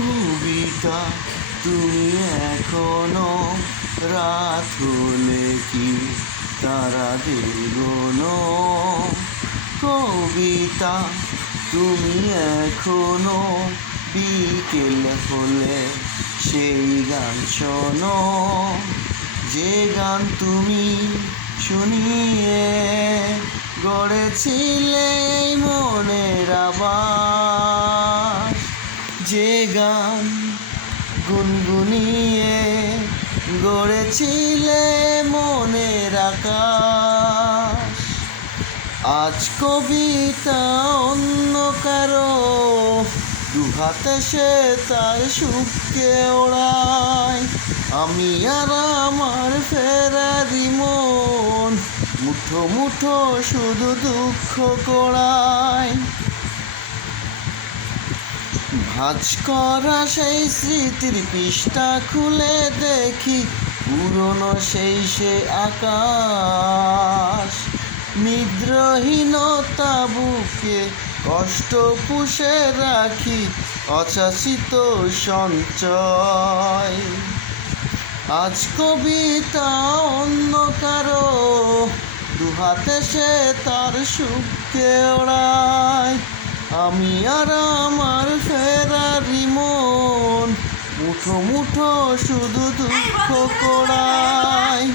কবিতা তুমি এখনো রাত হলে কি তারাদের গোনো। কবিতা তুমি এখনো বিকেল হলে সেই গান শোনো, যে গান তুমি শুনিয়ে গড়েছিলে মনের আবাস, যে গান গুনগুনিয়ে গড়েছিলে মনের আকাশ। আজ কবিতা অন্য কারো দুহাতে সে তার সুখকে ওড়ায়, আমি আর আমার ফেরারি মন মুঠো মুঠো শুধু দুঃখ করায়। ভাঁজ করা সেই স্মৃতির পৃষ্ঠা খুলে দেখি পুরনো সেই সে আকাশ, নিদ্রাহীনতা বুকে কষ্ট পুষে রাখি অচাচিত সঞ্চয়। আজ কবিতা অন্য কারো দুহাতে সে তার সুখকে ওড়ায়, আমি আর আমার ফেরারি মন মুঠো মুঠো শুধু দুঃখ করায়।